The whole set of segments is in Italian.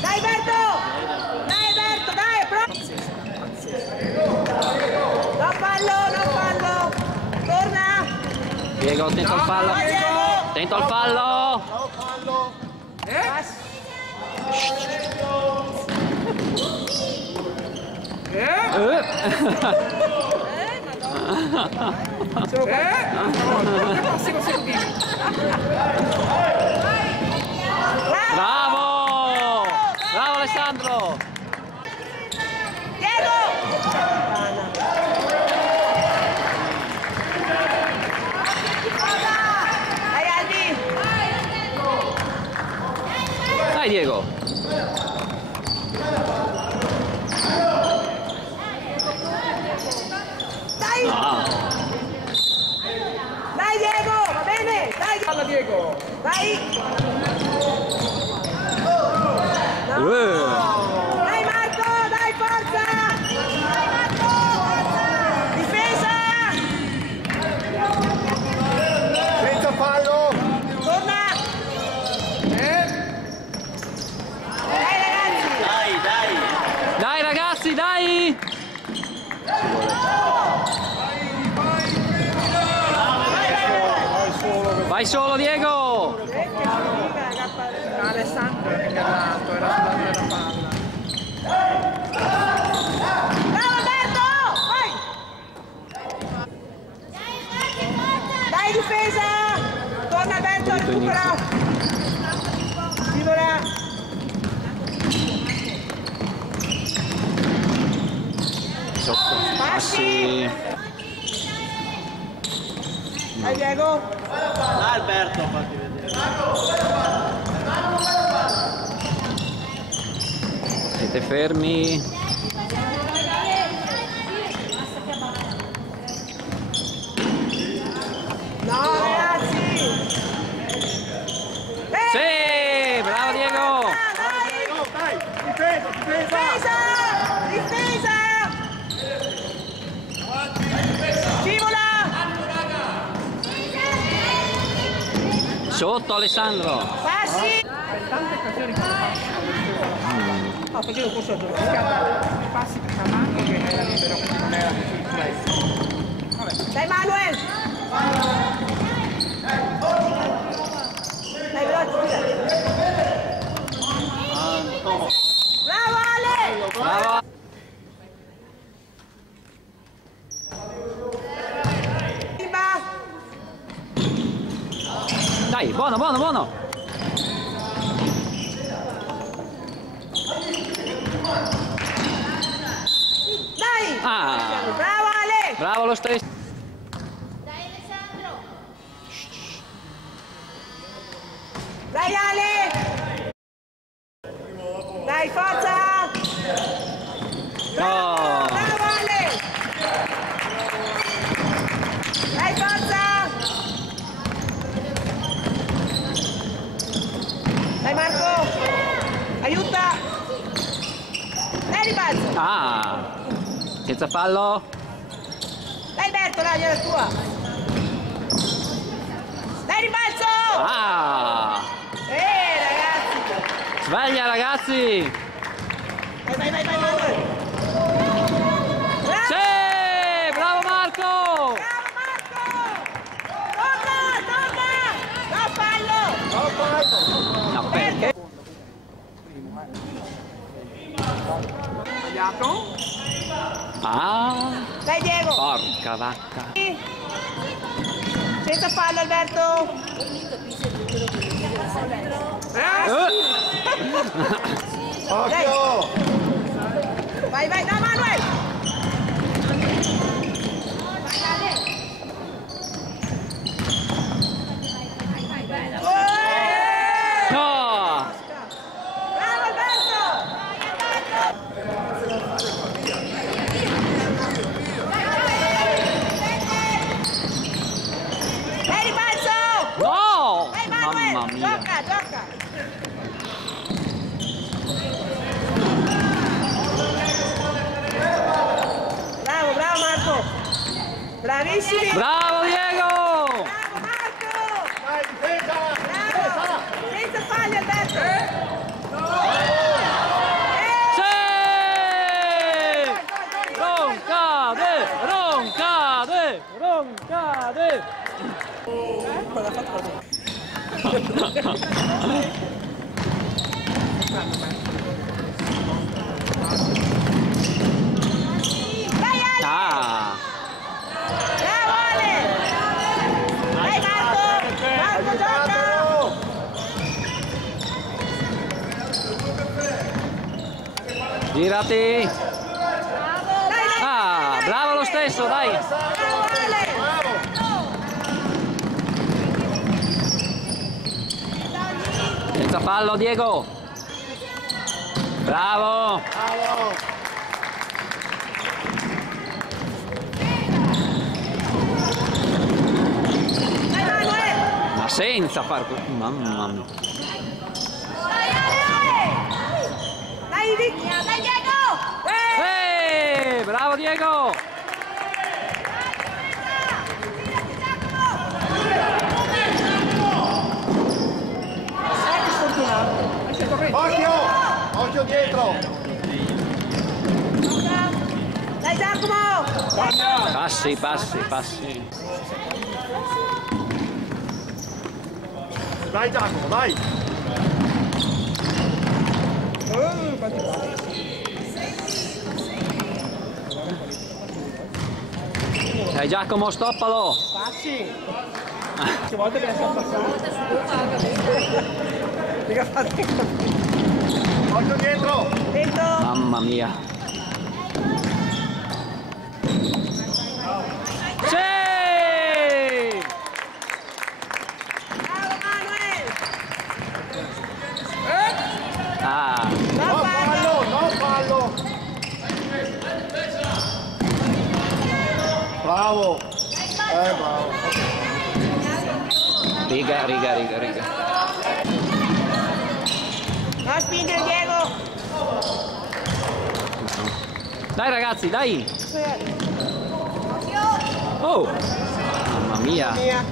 Dai Berto! Dai Berto, dai, non fallo, non fallo! Torna! Diego, attento al fallo! Attento al fallo! Bravo! Bravo Alessandro! Diego! Dai Albi! Dai Diego! Dai! Ah. Dai Diego, va bene? Dai Diego! Vai! Dai Marco, dai forza! Dai Marco, forza! Difesa! Senza fallo! Torna! Dai ragazzi! Dai ragazzi, dai! Vai solo Diego! Alessandro è ingaggiato, era sulla linea da palla. Bravo Alberto! Vai! Dai difesa! Torna Alberto, recupera! Scivola! Sotto. Passi! Dai Diego! Dai Alberto, fatti vedere. Siete fermi? No ragazzi! Sì! Bravo Diego! Dai! Dai, difesa, difesa! Difesa! Difesa! Scivola! Sotto Alessandro! Passi! Tante occasioni che facevo forse i passi per Camargo che era libero, quindi non era così fresco. Dai Manuel! Dai veloce! Bravo Ale! Bravo! Dai, buono, buono, buono! Dai! Ah! Bravo Ale! Bravo lo stesso! Dai Alessandro! Dai Ale! Dai forza! Bravo! Oh. Bravo Ale! Dai forza! Dai Marco! Aiuta! Dai ribalzo! Ah! Senza fallo! Dai Berto, dai, è tua! Dai ribalzo! Ah! Ragazzi! Sveglia ragazzi! Vai, vai, vai, vai, Manuel! Bravo! Sì! Bravo Marco! Bravo Marco! Torna, torna! No fallo! No, perché? Sbagliato? Ah! Dai Diego! Porca vacca! Senza fallo Alberto! Occhio! Vai, vai, no Manuel! No! Bravo Alberto! Dai ribalzo! No! Dai Manuel! Mamma mia! Gioca, gioca! Bravissimi! Bravo Diego! Bravo Marco! Dai, difesa! Bravo! Senza falli Alberto! Sì! Roncade! Roncade! Roncade! Cosa ha fatto? Dai Ale! Ah! Bravo Ale! Dai Marco! Marco gioca! Girati! Dai, dai! Ah! Bravo lo stesso, dai! Bravo Ale! Senza fallo Diego! Bravo! Dai Manuel! Ma senza far... Mamma mia! Dai Vicky! Dai Diego! Bravo Diego! Che sfortunato! Hai scelto questo? Occhio! Occhio dietro! Dai Giacomo! Passi, passi, passi. Dai Giacomo, dai! Dai Giacomo, stoppalo! Passi! Che volte che lasciamo passare? Mica fate Occhio dietro! Dentro! Mamma mia! Sì! Bravo Manuel! Ah! No No fallo! fallo, no fallo! Bravo! Bravo! Riga, riga, riga, riga. Non spingere Diego! Dai ragazzi, dai! Oh! Mamma mia! Mia!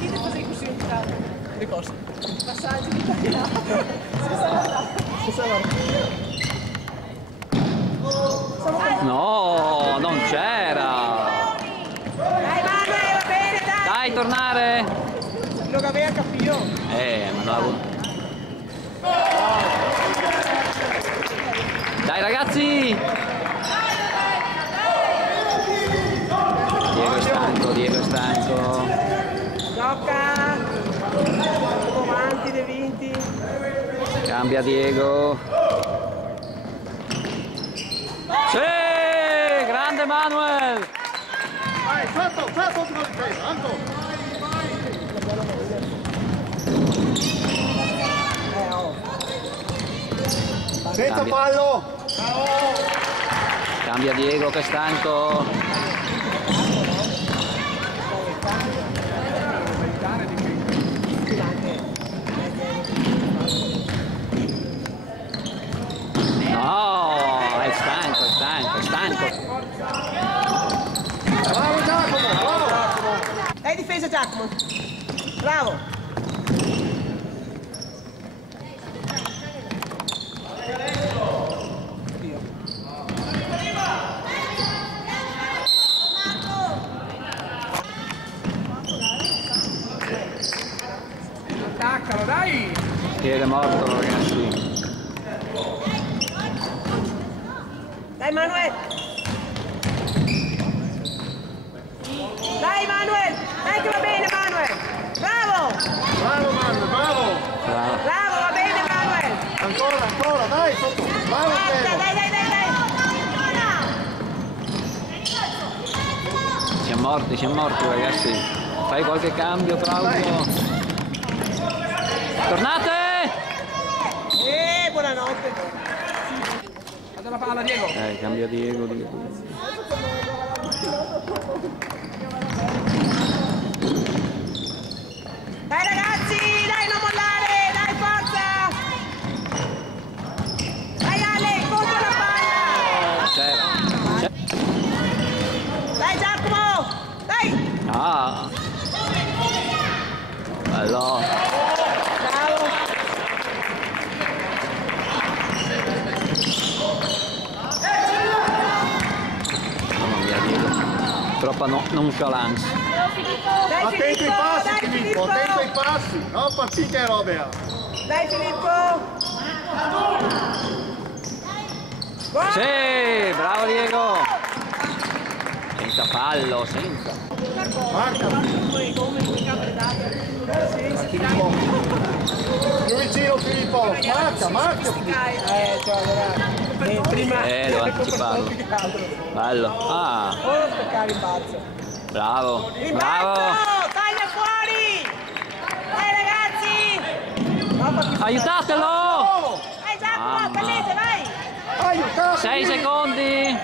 Che così così? Le cose. Passaggi di tagliato. No, non c'era! Dai Manuel, va bene, dai! Dai, tornare! Lo che aveva capito. Ma non l'avevo... Dai ragazzi! Diego è stanco, Diego è stanco. Gioca! Siamo avanti dei vinti. Cambia Diego. Sì! Grande Manuel! Vai, sotto sulla difesa, Anto! Senza Cambia. fallo! Cambia Diego che è stanco. No, è stanco, è stanco, è stanco. Bravo Giacomo, bravo! Dai difesa Giacomo. Bravo. Attaccalo, dai! Piede morto ragazzi. Dai Manuel. Dai Manuel. Dai che va bene Manuel. Bravo. Bravo Manu, bravo! Bravo. Bravo, va bene Manuel. Ancora, dai, sotto! Bravo Forza, Diego! dai, dai, dai, dai. Siamo morti ragazzi. Fai qualche cambio Claudio. Tornate! Buonanotte. Guarda la palla Diego! Cambia Diego, Diego. Dai ragazzi, dai non mollare, dai forza. Dai Ale, contro la palla. C'era. troppa nonchalance. Dai Attento ai Filippo, passi, dai Filippo, Filippo. attento ai passi. No, partite Robert. Dai Filippo. Buono. Sì, bravo Diego. Senza fallo, senza. Marca. Filippo. Più vicino Filippo. Marca, marca Filippo. Prima Devo anticiparlo. Bello. Ah, ora speccare il balzo. bravo, bravo. Taglia fuori! Dai ragazzi! Aiutatelo! Vai Giacomo, Mamma. prendete, vai! Aiutate! 6 secondi.